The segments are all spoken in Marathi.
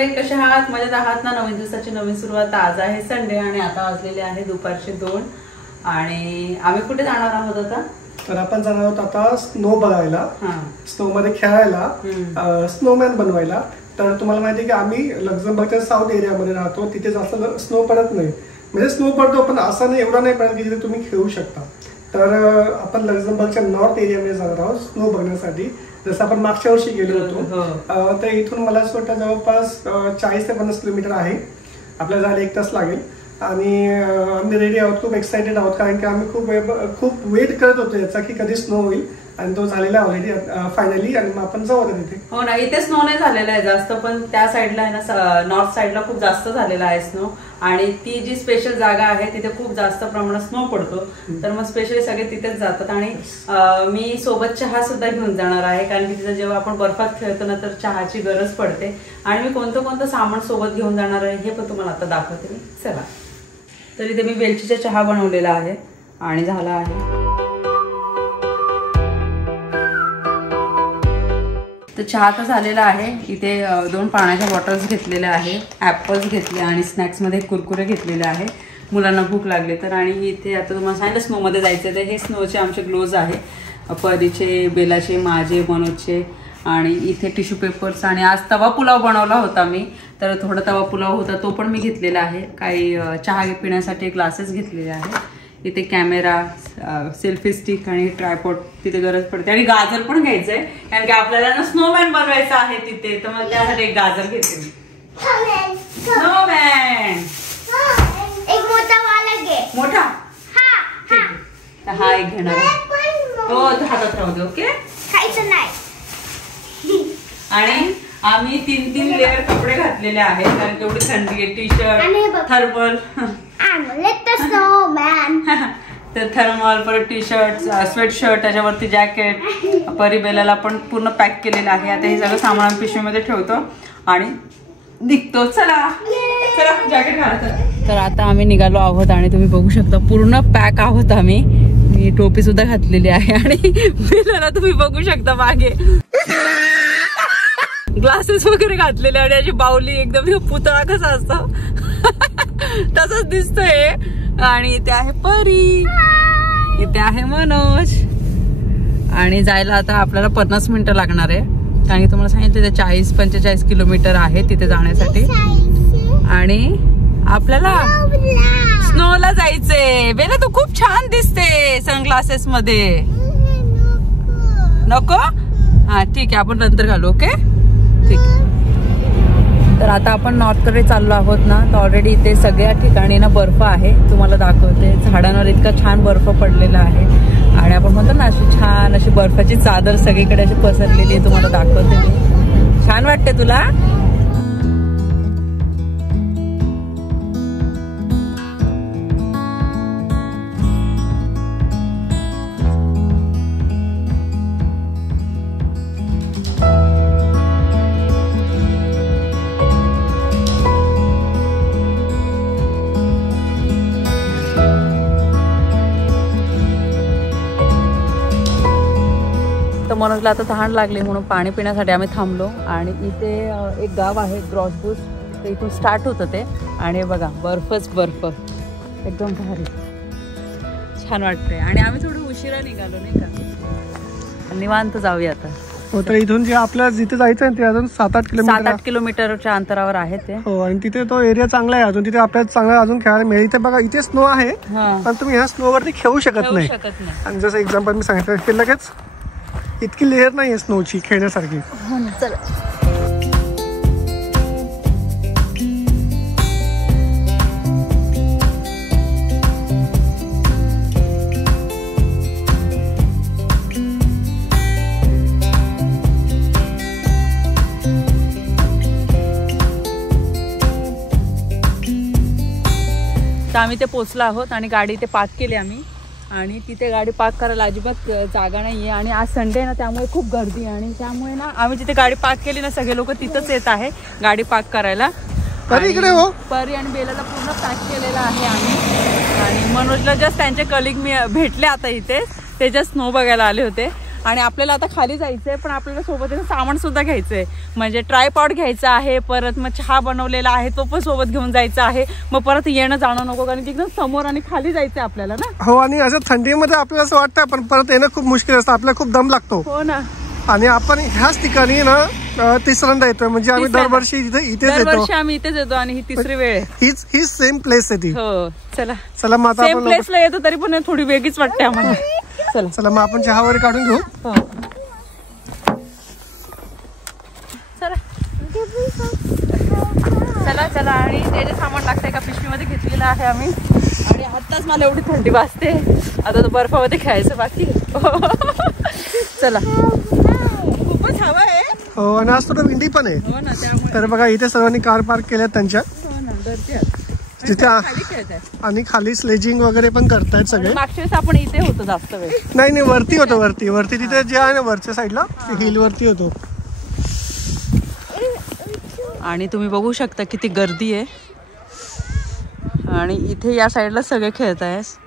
मंडळी, कशा आहात? मजेत आहात ना? नवीन दिवसाची नवीन सुरुवात. आज आहे संडे आणि आता वाजलेले आहे दुपारचे 2 आणि आम्ही कुठे जाणार आहोत आता? तर आपण जाणार आहोत आता स्नो बघायला, स्नो मध्ये खेळायला, स्नोमॅन बनवायला. तर तुम्हाला माहिती आहे की आम्ही लक्झमबर्गच्या साऊथ एरियामध्ये राहतो, तिथे जास्त स्नो पडत नाही. म्हणजे स्नो पडतो पण असा नाही, एवढा नाही पडत की जिथे तुम्ही खेळू शकता. तर आपण लक्झमबर्गच्या नॉर्थ एरियामध्ये जाणार आहोत स्नो बघण्यासाठी. जसं आपण मागच्या वर्षी गेलो होतो. तर इथून मला असं वाटतं जवळपास 40 ते 50 किलोमीटर आहे. आपल्याला जायला 1 तास लागेल आणि आम्ही रेडी आहोत, खूप एक्साइटेड आहोत, कारण की आम्ही खूप वेट करत होतो याचा की कधी स्नो होईल आणि तो झालेला ऑलरेडी फायनली. आणि मग आपण जाऊ तिथे. हो ना, इथे स्नो नाही झालेला आहे जास्त, पण त्या साईडला आहे ना, नॉर्थ साईडला खूप जास्त झालेला आहे स्नो. आणि ती जी स्पेशल जागा आहे तिथे खूप जास्त प्रमाणात स्नो पडतो. तर मग स्पेशली सगळे तिथेच जातात. आणि मी सोबत चहा सुद्धा घेऊन जाणार आहे, कारण की तिथे जेव्हा आपण बर्फात खेळतो ना तर चहाची गरज पडते. आणि मी कोणतं सामान सोबत घेऊन जाणार आहे हे पण तुम्हाला आता दाखवते मी. चला. तर इथे मी वेलचीचा चहा बनवलेला आहे आणि झाला आहे. तर चहा तर झालेला आहे. इथे 2 पाण्याच्या बॉटल्स घेतलेल्या आहे, ॲपल्स घेतले आणि स्नॅक्समध्ये कुरकुरे घेतलेले आहे. मुलांना भूक लागली तर. आणि इथे आता तुम्हाला सांगितलं स्नोमध्ये जायचं तर हे स्नोचे आमचे ग्लोव्ज आहे, परीचे, बेलाचे, माझे, मनोजचे. आणि इथे टिश्यू पेपर्स. आणि आज तवा पुलाव बनवला होता मी, तर थोडा तवा पुलाव होता तो पण मी घेतलेला आहे. काही चहा पिण्यासाठी ग्लासेस घेतलेले आहे. इथे कॅमेरा, सेल्फी स्टिक आणि ट्रायपॉड तिथे गरज पडते. आणि गाजर पण घ्यायचंय, कारण की आपल्याला ना स्नोमॅन बनवायचं आहे तिथे. तर मग त्यासाठी एक गाजर घेते मी. स्नोमॅन एक मोठा वाला घे. मोठा? तर हा एक घेणार. हो, हातात राहू दे. ओके, खायचं नाही. आणि आम्ही 3 लेअर कपडे घातलेले आहेत, कारण की एवढी थंडी आहे. टी शर्ट, थर्मल, तर थर्मल, परत टी शर्ट, स्वेट शर्ट, त्याच्यावरती जॅकेट, परी बेलाला पण पूर्ण पॅक केलेलं आहे. आता हे सगळं सामान पिशवीमध्ये ठेवतो आणि निघतो. चला चला, जॅकेट घालतो. तर आता आम्ही निघालो आहोत आणि तुम्ही बघू शकता पूर्ण पॅक आहोत आम्ही. मी टोपी सुद्धा घातलेली आहे आणि बेलाला तुम्ही बघू शकता मागे ग्लासेस वगैरे घातलेले आणि अशी बावली, एकदम पुतळा कसा असतो तसंच दिसतोय. आणि इथे आहे परी, इथे आहे मनोज. आणि जायला आता आपल्याला 50 मिनिटं लागणार आहे, कारण की तुम्हाला सांगितलं ते 40-45 किलोमीटर आहे तिथे जाण्यासाठी. आणि आपल्याला स्नोला जायचंय. बेला तू खूप छान दिसते सनग्लासेस मध्ये. नको? हा ठीक आहे, आपण नंतर घालू. ओके ठीक. तर आता आपण नॉर्थकडे चाललो आहोत ना, तर ऑलरेडी इथे सगळ्या ठिकाणी ना बर्फ आहे. तुम्हाला दाखवते, झाडांवर इतका छान बर्फ पडलेला आहे. आणि आपण म्हणतो ना अशी छान अशी बर्फाची चादर सगळीकडे अशी पसरलेली आहे. तुम्हाला दाखवते मी. छान वाटते तुला? मनोजला आता तहान लागली म्हणून पाणी पिण्यासाठी आम्ही थांबलो. आणि इथे एक गाव आहे ग्रॉसबूस, तर इथून स्टार्ट होतं ते. आणि बघा बर्फच बर्फ, एकदम भारी, छान वाटतंय. आणि आम्ही थोडं उशिरा निघालो नाही का, निवांत जाऊया आता. हो, तर इथून जे आपल्याला जिथे जायचं आहे ते अजून 7-8 किलोमीटरच्या अंतरावर आहे ते. हो, आणि तिथे तो एरिया चांगला आहे अजून, तिथे आपल्याला चांगला अजून खेळायला मिळेल. इथे बघा, इथे स्नो आहे पण तुम्ही ह्या स्नो वरती खेळू शकत नाही. आणि जसं एक्झाम्पल मी सांगितलं की लगेच इतकी लेअर नाही आहे स्नोची खेळण्यासारखी. चला. तर आम्ही ते पोचलो आहोत आणि गाडी ते पार्क केली आम्ही. आणि तिथे गाडी पार्क करायला अजिबात जागा नाही आहे. आणि आज संडे ना, त्यामुळे खूप गर्दी. आणि त्यामुळे ना आम्ही जिथे गाडी पार्क केली ना, सगळे लोक तिथंच येत आहे गाडी पार्क करायला. परी आणि बेलाला पूर्ण पॅक केलेला आहे आम्ही. आणि मनोजला जस्ट त्यांचे कलिग मी भेटले आता इथे, ते जस्ट स्नो बघायला आले होते. आणि आपल्याला आता खाली जायचंय, पण आपल्याला सोबत सामान सुद्धा घ्यायचंय. म्हणजे ट्रायपॉड घ्यायचा आहे, परत मग चहा बनवलेला आहे तो पण सोबत घेऊन जायचा आहे. मग परत येणं जाणं नको, कारण की एकदम समोर आणि खाली जायचंय आपल्याला ना. हो, आणि असं थंडीमध्ये आपल्याला असं वाटतं पण परत येणं खूप मुश्किल असतं, आपल्याला खूप दम लागतो. हो ना. आणि आपण ह्याच ठिकाणी ना तिसऱ्यांदा येतोय, म्हणजे आम्ही दरवर्षी इथेच येतो. आम्ही इथेच येतो आणि ही तिसरी वेळ आहे. हीच सेम प्लेस आहे ती. हो चला चला मग आता सेम प्लेसला येतो तरी पण थोडी वेगळीच वाटते आम्हाला. चला मग आपण चहा वगैरे काढून घेऊ. चला चला. आणि जे सामान लागतं एका पिशवीमध्ये घेतलेलं आहे आम्ही. आणि आताच मला एवढी थंडी वाजते, आता तो बर्फामध्ये खेळायचं बाकी. चला खूपच हवा आहे. हो, आणि आज थोडं विंडी पण आहे. हो ना, त्यामुळे. तर बघा इथे सर्वांनी कार पार्क केल्या त्यांच्या. हो ना, तिथे आणि खाली स्लेजिंग वगैरे पण करतायत सगळे. मागच्या वेळेस आपण इथे होतो जास्त वेळ. नाही वरती होतो, वरती तिथे जे आहे ना वरच्या साईडला हिल वरती होतो. आणि तुम्ही बघू शकता किती गर्दी आहे. आणि इथे या साईडला सगळे खेळत आहेत.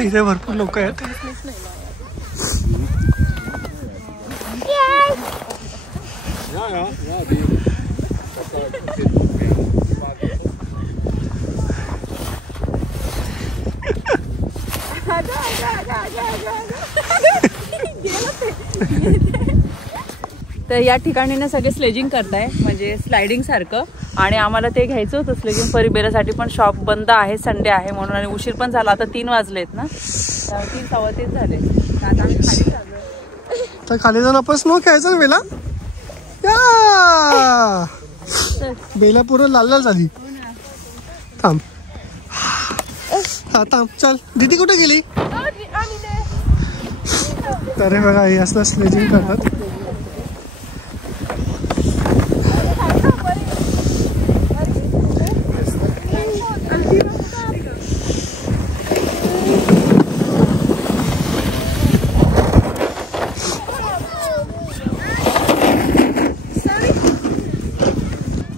इथे भरपूर लोक आहेत. तर या ठिकाणी ना सगळे स्लेजिंग करताय, म्हणजे स्लायडिंग सारखं. आणि आम्हाला ते घ्यायचं होतं स्लेजिंग परिबेरासाठी, पण शॉप बंद आहे, संडे आहे म्हणून. आणि उशीर पण झाला, आता 3 वाजलेत ना, 3 सव्वा 3 झाले. आता आम्ही खाली चाललोय. तर खाली जाऊन आपण स्नो खेळायचं बेला. बेला पूर्ण लाल लाल झाली. थांब थांब, चल. दीदी कुठे गेली? तर हे बघा, हे असं स्लेजिंग करतात.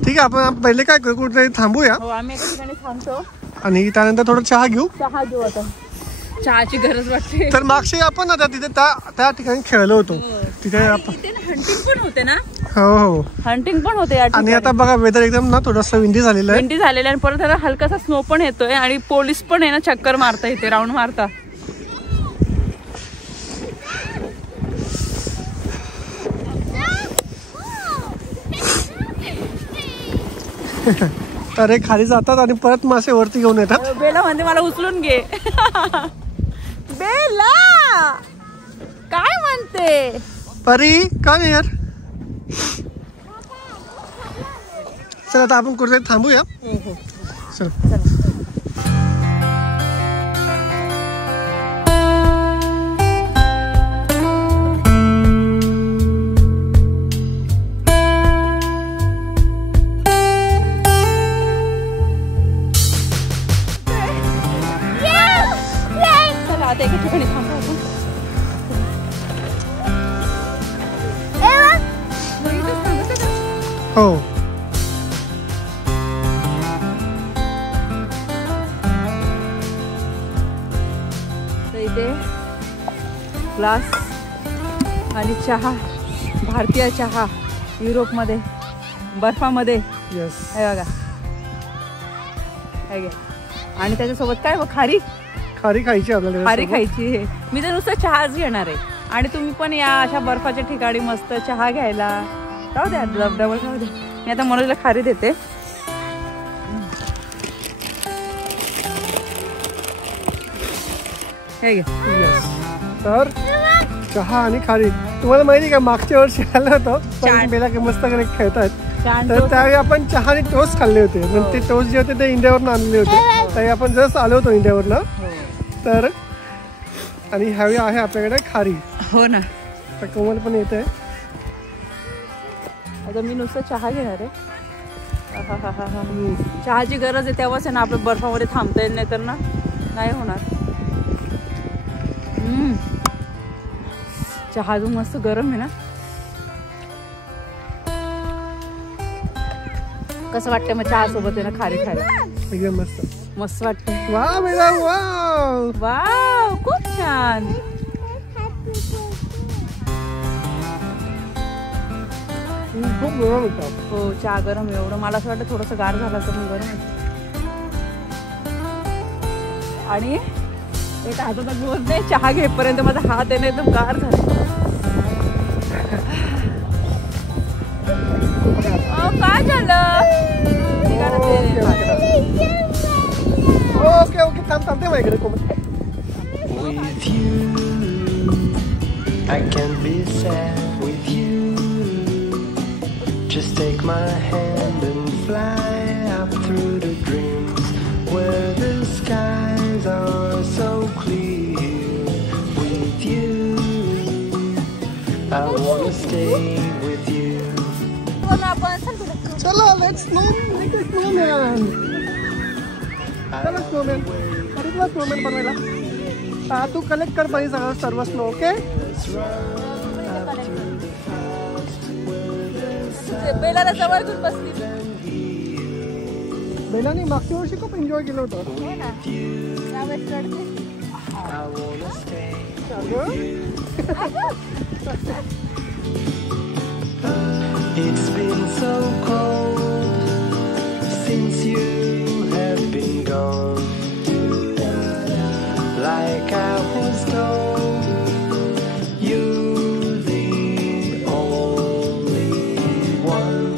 ठीक आहे, आपण पहिले काय करू, कुठेतरी थांबूया. हो, आम्ही एका ठिकाणी थांबतो आणि त्यानंतर थोडं चहा घेऊ. चहा घेऊ आता, चहाची गरज वाटते. तर मागशी आपण आता तिथे त्या ठिकाणी खेळलो होतो. तिथे आपण हंटिंग पण होते ना. हो, हंटिंग पण होते. आणि आता बघा वेदर एकदम ना थोडंसं विंडी झालेलं आहे. विंडी झालेलं आहे. आणि परत हलकासा स्नो पण येतोय. आणि पोलीस पण आहे ना, चक्कर मारता इथे, राऊंड मारता. तर हे खाली जातात आणि परत मासे वरती घेऊन येतात. बेला म्हणते मला उचलून घे. बेला काय म्हणते? परी काय यार. चल आता आपण कुठेतरी थांबूया. चल. आता एका ठिकाणी थांबू आपण. हो, तर इथे ग्लास आणि चहा, भारतीय चहा, युरोपमध्ये बर्फामध्ये. येस, हे बघा. आणि त्याच्यासोबत काय खारी खायची आपल्याला. खारी खायची. मी तर नुसतं चहाच घेणार आहे. आणि तुम्ही पण या अशा बर्फाच्या ठिकाणी मस्त चहा घ्यायला. राहू द्या, डबल राहू द्या. मी आता मनोजला खारी देते. हे घे. तर चहा आणि खारी. तुम्हाला माहिती का, मागच्या वर्षी आलं होतं पण बेला मस्त खेळतात. तर त्यावेळी आपण चहा आणि टोस्ट खाल्ले होते. पण ते टोस्ट जे होते ते इंडियावरून आणले होते. त्यावेळी आपण जस्ट आलो होतो इंडियावरनं. तर आणि ह्यावेळी आहे आपल्याकडे खारी. हो ना. तर कोमल पण येते. आता मी नुसतं चहा घेणार आहे. चहाची गरज आहे, तेव्हाच आहे ना आपलं बर्फामध्ये थांबता येईल, नाही तर ना नाही होणार. चहा अजून मस्त गरम आहे ना. कसं वाटतं मग चहा सोबत आहे ना खारी खायला? एकदम मस्त मस्त वाटतं. वाव बेटा वाव वाव खूप छान. खूप गरम होता. हो चहा गरम एवढं मला असं वाटतं थोडंसं गार झालं तर मग गरम. आणि एक हाताचा ग्लोव्ह नाही चहा घेईपर्यंत माझा हात आहे ना एकदम गार झाला. काय झालं? ओके ओके थांब थांबते माझ्याकडे कोमल. With you, I can be sad with you. Just take my hand and fly up through the dreams where the skies are so clear. With you, I wanna stay with you. चला लेट्स मेक अ स्नोमॅन. चला स्नोमॅन खरीदला स्नोमॅन बनवायला. तू कलेक्ट कर पाहिजे सगळं सर्व स्नो. ओके बेलाला जवळ घेऊन बसली. बेलाने मागच्या वर्षी खूप एन्जॉय केलं होतं. It's been so cold since you have been gone. Like I was told, you're the only one.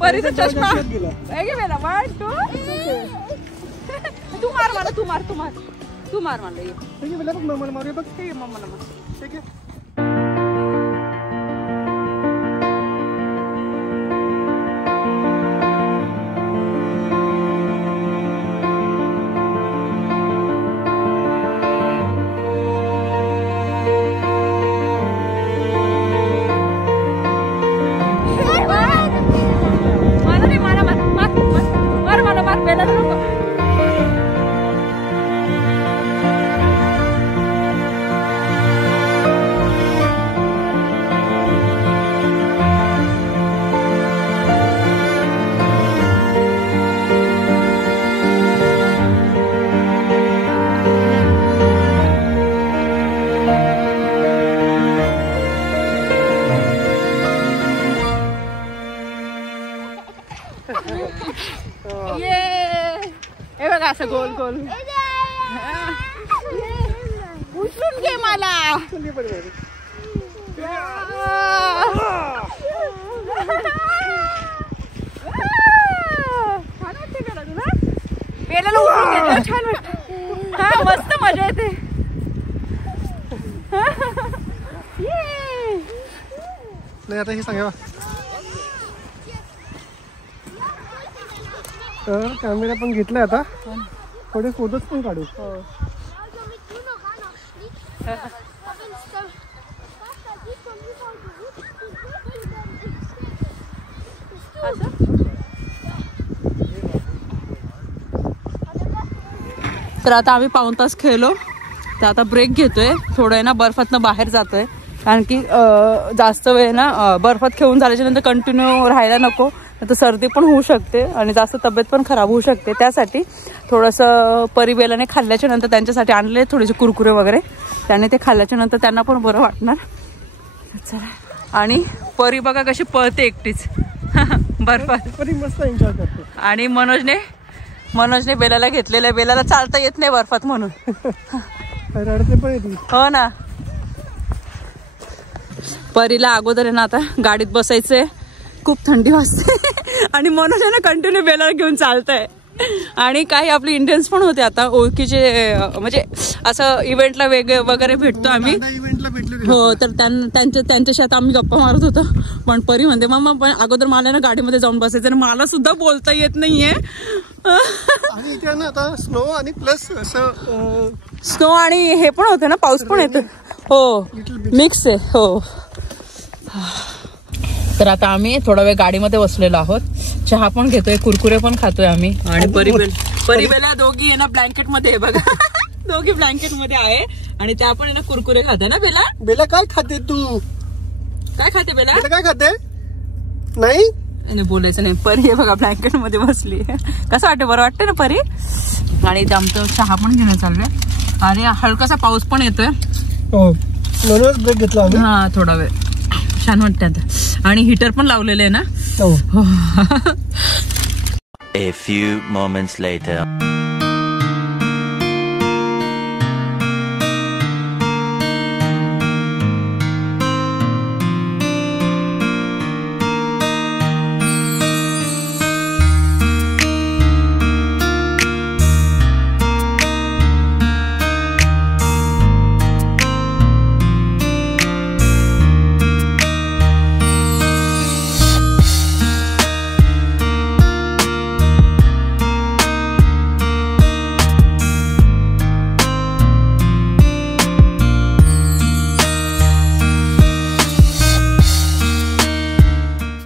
परीचा चष्मा. One two. तू मार मला. तू मार मला. ठीक आहे बेला बघ मम्मा मारूया बघ. ठीक आहे मम्माला मार. ठीक आहे हे बघा असं गोल गोल. उचलून घे मला. बेलाला उचलून घेतलं छान वाटतं. हा मस्त मजा येते. नाही आता हे सांगा तर कॅमेरा पण घेतलाय आता. थोडे फोटोज पण काढू. तर आता आम्ही पाऊण तास खेळलो. तर आता ब्रेक घेतोय. थोडं आहे ना बर्फातनं बाहेर जातोय कारण की जास्त वेळ ना बर्फात खेळून झाल्याच्या नंतर कंटिन्यू राहायला नको. तर सर्दी पण होऊ शकते आणि जास्त तब्येत पण खराब होऊ शकते. त्यासाठी थोडंसं परिबेलाने खाल्ल्याच्या नंतर त्यांच्यासाठी आणले थोडेसे कुरकुरे वगैरे. त्याने ते खाल्ल्याच्या नंतर त्यांना पण बरं वाटणार. चला. आणि परी बघा कशी पळते एकटीच बर्फात. परी मस्त एन्जॉय करते. आणि मनोजने बेलाला घेतलेलं आहे. बेलाला चालता येत नाही बर्फात म्हणून रडते पण येते. हो ना. परीला अगोदर आहे ना आता गाडीत बसायचंय. खूप थंडी वाजते आणि मनोज आहे ना कंटिन्यू बेलाला घेऊन चालतंय. आणि काही आपले इंडियन्स पण होते आता ओळखीचे. म्हणजे असं इव्हेंटला वगैरे भेटतो आम्ही. हो तर त्यांच्याशी आता आम्ही गप्पा मारत होतो. पण परी म्हणते मम्मा पण अगोदर मला ना गाडीमध्ये जाऊन बसायचं आणि मला सुद्धा बोलता येत नाहीये. आणि इथे ना आता स्नो आणि प्लस असं स्नो आणि हे पण होते ना पाऊस पण येतो. हो मिक्स आहे हो. तर आता आम्ही थोडा वेळ गाडीमध्ये बसलेलो आहोत, चहा पण घेतोय, कुरकुरे पण खातोय आम्ही. आणि परिबेला दोघी आहे ना ब्लँकेट मध्ये आहे बघा. दोघी ब्लँकेट मध्ये आहे आणि त्या पण आहे ना कुरकुरे खाते ना. बेला बेला काय खाते तू? काय खाते बेला? काय खाते? नाही बोलायचं नाही. परी आहे बघा ब्लँकेट मध्ये बसली. कसं वाटतं? बरं वाटतं ना परी? आणि इथे आमचं चहा पण घेणं चाललंय आणि हलकासा पाऊस पण येतोय. हो म्हणूनच ब्रेक घेतला आम्ही. हा थोडा वेळ छान वाटतं आता. आणि हीटर पण लावलेलं आहे ना. हो. A few moments later.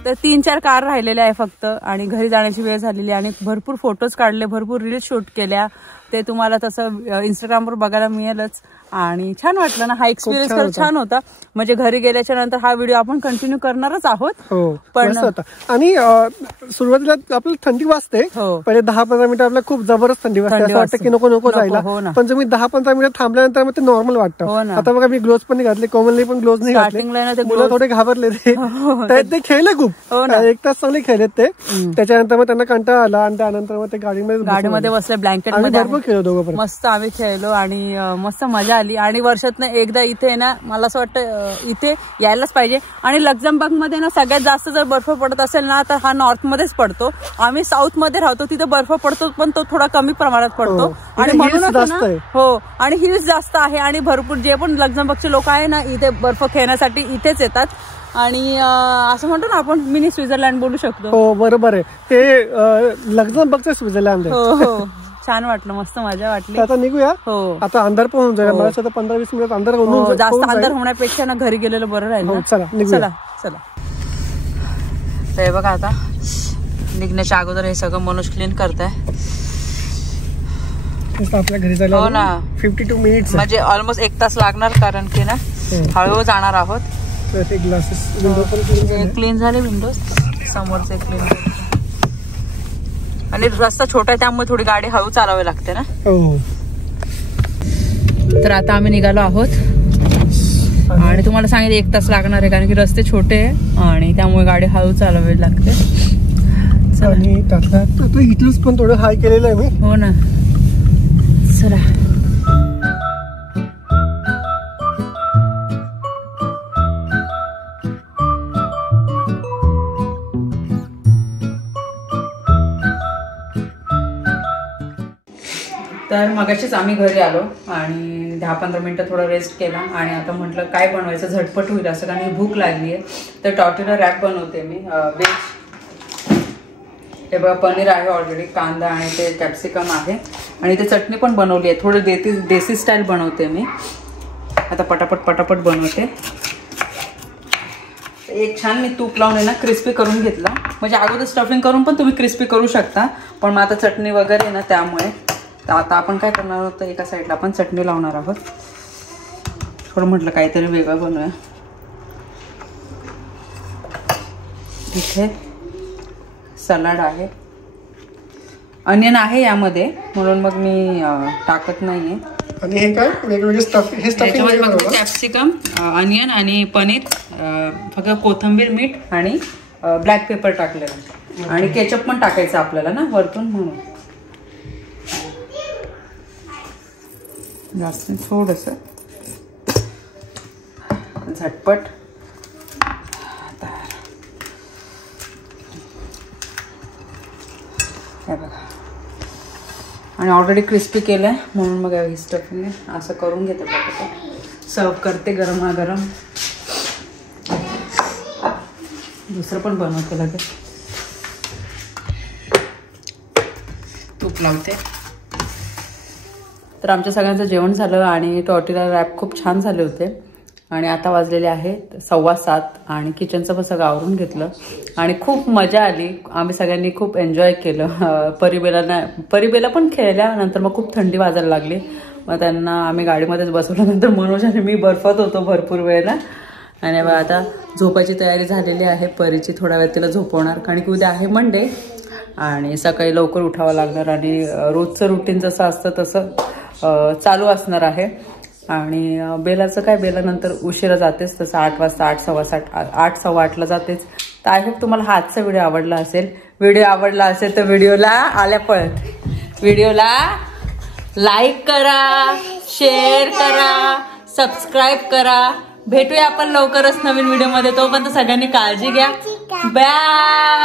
तर 3-4 कार राहिलेल्या आहे फक्त आणि घरी जाण्याची वेळ झालेली आणि भरपूर फोटोज काढले, भरपूर रील्स शूट केल्या. ते तुम्हाला तसं इंस्टाग्रामवर बघायला मिळेलच. आणि छान वाटलं ना, हा एक्सपिरियन्स खरं छान होता. म्हणजे घरी गेल्याच्या नंतर हा व्हिडिओ आपण कंटिन्यू करणारच आहोत. पण आणि सुरुवातीला आपल्याला थंडी वाजते, पहिले 10-15 मिनिटं आपल्याला खूप जबरदस्त थंडी वाजते, असं वाटतं की नको जायला. पण तुम्ही 10-15 मिनिटं थांबल्यानंतर मग ते नॉर्मल वाटतं. आता बघा मी ग्लोव्ज पण नाही घातले, कोमलने पण ग्लोव्ज नाही घातले, मुलं थोडे घाबरले. ते खेळले खूप, 1 तास चांगले खेळलेत ते. त्याच्यानंतर मग त्यांना कंटाळा आला आणि त्यानंतर मग ते गाडीमध्ये बसले, ब्लँकेट मध्ये भरपूर खेळलो दोघं, मस्त आम्ही खेळलो आणि मस्त मजा आली. आणि वर्षातनं एकदा इथे ना मला असं वाटतं इथे यायलाच पाहिजे. आणि लक्झमबर्ग मध्ये ना सगळ्यात जास्त जर बर्फ पडत असेल ना तर हा नॉर्थ मध्येच पडतो. आम्ही साऊथ मध्ये राहतो, तिथे बर्फ पडतो पण तो थोडा कमी प्रमाणात पडतो. आणि म्हणूनच हो, आणि हिल्स जास्त आहे आणि भरपूर जे पण लक्झमबर्गचे लोक आहे ना इथे बर्फ खेळण्यासाठी इथेच येतात. आणि असं म्हणतो ना आपण मिनी स्वित्झर्लंड बोलू शकतो. हो बरोबर आहे, ते लक्झमबर्गचं स्वित्झर्लंड आहे. हो छान वाटलं, मस्त मजा वाटली. आता निघूया. हो आता अंधार पण होऊन जाईल, मला 15-20 मिनिट अंधार होऊन जास्त अंधार होण्यापेक्षा ना घरी गेलेलं बरं राहील. चला. तर बघा आता निघण्याच्या अगोदर हे सगळं मनोज क्लीन करताय. आपल्या घरी जायला हो ना 52 मिनिट्स, म्हणजे ऑलमोस्ट 1 तास लागणार, कारण की ना हळूहळू जाणार आहोत. ग्लासेस क्लीन झाले, विंडोज समोरचे क्लीन. आणि रस्ता छोटा आहे त्यामुळे थोडी गाडी हळू चालवावी लागते ना. तर आता आम्ही निघालो आहोत आणि तुम्हाला सांगितलं 1 तास लागणार आहे, कारण की रस्ते छोटे आहे आणि त्यामुळे गाडी हळू चालवावी लागते. आणि हिटर्स पण थोडं हाय केलेलं आहे मी. हो ना, चला. तर मगाशीच आम्ही घरी आलो आणि 10-15 मिनिटं थोडं रेस्ट केला आणि आता म्हटलं काय बनवायचं, झटपट होईल असं, कारण भूक लागली आहे. तर टॉर्टिला रॅप बनवते मी व्हेज. हे बघा पनीर आहे ऑलरेडी, कांदा आणि ते कॅप्सिकम आहे आणि ते चटणी पण बनवली आहे. थोडं देसी स्टाईल बनवते मी. आता पटापट बनवते. एक छान मी तूप लावून आहे ना क्रिस्पी करून घेतला. म्हणजे अगोदर स्टफिंग करून पण तुम्ही क्रिस्पी करू शकता, पण मग आता चटणी वगैरे ना त्यामुळे. तर आता आपण काय करणार आहोत, तर एका साईडला आपण चटणी लावणार आहोत. थोडं म्हटलं काहीतरी वेगळं बनवूया. इथे सलाड आहे, अनियन आहे यामध्ये, म्हणून मग मी टाकत नाहीये. आणि हे काय वेगवेगळे स्टफिंग, कॅप्सिकम, अनियन आणि पनीर, फक्त कोथिंबीर, मीठ आणि ब्लॅक पेपर टाकलेलं आणि केचप पण टाकायचं आपल्याला ना वरतून, म्हणून जास्त थोडस झटपट. हे बघा, आणि ऑलरेडी क्रिस्पी केलंय म्हणून मग स्टफिंग असं करून घेते, सर्व करते गरमागरम. दुसरं पण बनवते, लगेच तूप लावते. तर आमच्या सगळ्यांचं जेवण झालं आणि टॉर्टिला रॅप खूप छान झाले होते. आणि आता वाजलेले आहेत 6:15 आणि किचनचं पण सगळं आवरून घेतलं आणि खूप मजा आली. आम्ही सगळ्यांनी खूप एन्जॉय केलं. परीबेला पण खेळल्या. नंतर मग खूप थंडी वाजायला लागली. मग त्यांना आम्ही गाडीमध्येच बसवलं. नंतर मनोज आणि मी बर्फात होतो भरपूर वेळेला. आणि आता झोपायची तयारी झालेली आहे. परीची थोडा वेळ तिला झोपवणार कारण की उद्या आहे मंडे आणि सकाळी लवकर उठावं लागणार आणि रोजचं रुटीन जसं असतं तसं चालू असणार आहे. आणि बेलाचं काय, बेला नंतर उशिरा जातेच तसं 8 वाजता 8:15 जातेच. तर आय होप तुम्हाला हा आजचा व्हिडिओ आवडला असेल. व्हिडिओ आवडला असेल तर व्हिडिओला आल्या पळत व्हिडिओला लाईक करा, शेअर करा, सबस्क्राईब करा. भेटूया आपण लवकरच नवीन व्हिडिओमध्ये. तोपर्यंत सगळ्यांनी काळजी घ्या. बाय.